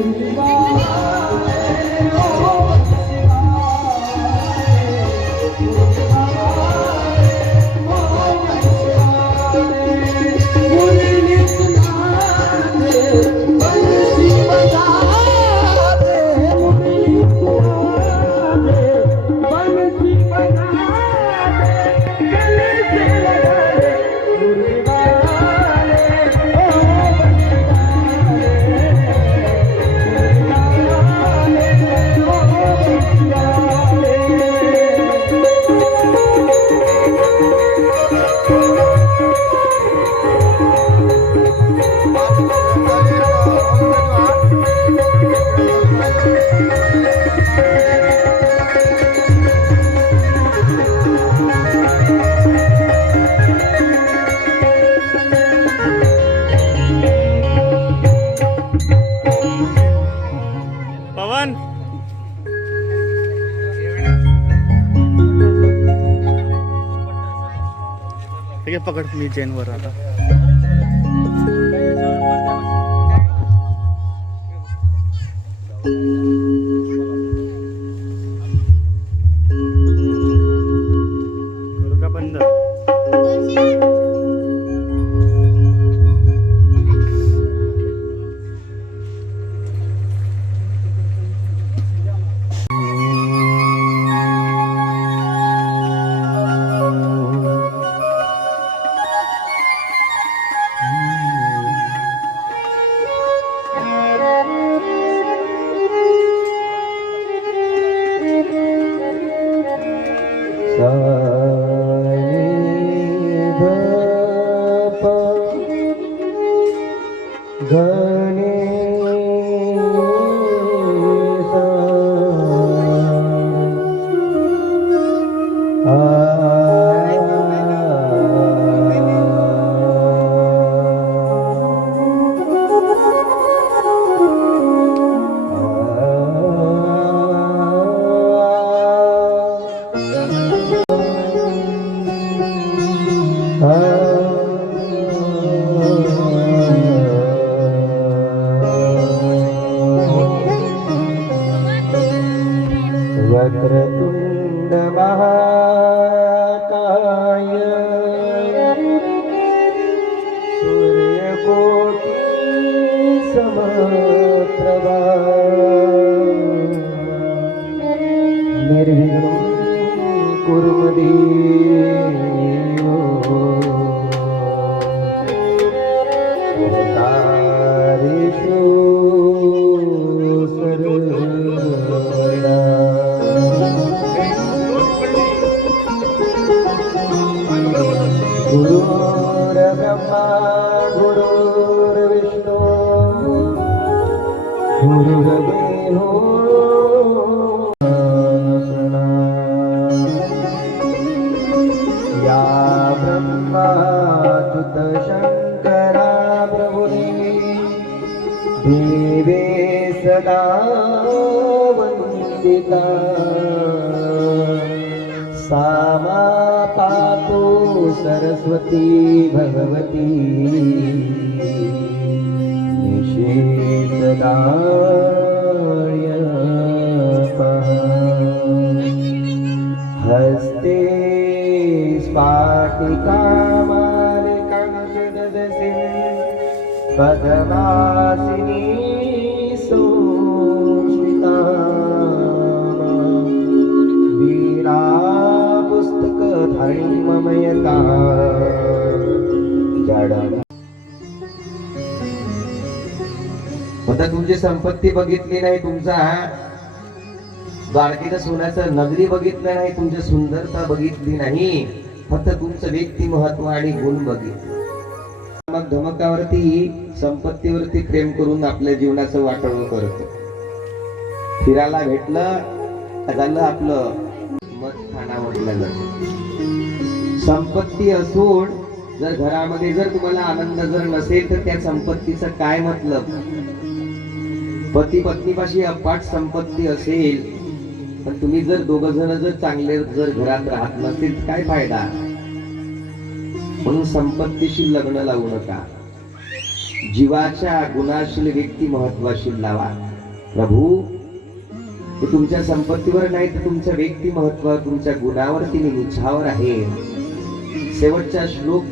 ठीक आहे, पकड मी चेनवर आता. करू का बंद? वक्रतुंड महाकाय सूर्यकोटि समप्रभा निर्विघ्नं कुरु मे देव कार्येषु सर्वदा. गुरुर्ब्रह्मा गुरुर्विष्णु गुरुर्देवो या ब्रह्मा च्युत शंकरा प्रभुनी देवे सदा वंदिता सा मा पातु सरस्वती भगवती निषेधदायपः हस्ते स्फाटिकामालिकां ददसि पद्मासिनी संस्थिता वीणा पुस्तकधारी ममयता जडम्. आता तुमची संपत्ती बघितली नाही, तुमचा द्वारकेच्या सोन्याचं नगरी बघितलं नाही, तुमची सुंदरता बघितली नाही, फक्त तुमचं व्यक्ती महत्व आणि गुण बघितलं. मग धमकावरती संपत्तीवरती प्रेम करून आपल्या जीवनाचं वाटोळं करतो. फिरायला भेटलं झालं आपलं मत खानावरलं. संपत्ती असून जर घरामध्ये जर तुम्हाला आनंद जर नसेल तर त्या संपत्तीचं काय मतलब? पती पत्नीपाशी अफाट संपत्ती असेल पण तुम्ही जर दोघ जण जर चांगले जर घरात राहत नसेल काय फायदा? म्हणून संपत्तीशी लग्न लावू नका. जीवाच्या गुणाशील व्यक्ती महत्वाशी लावा. प्रभू हे तुमच्या संपत्तीवर नाही तर तुमच्या व्यक्तिमत्वावर, तुमच्या गुणावरती, निच्छावर आहे. शेवटचा श्लोक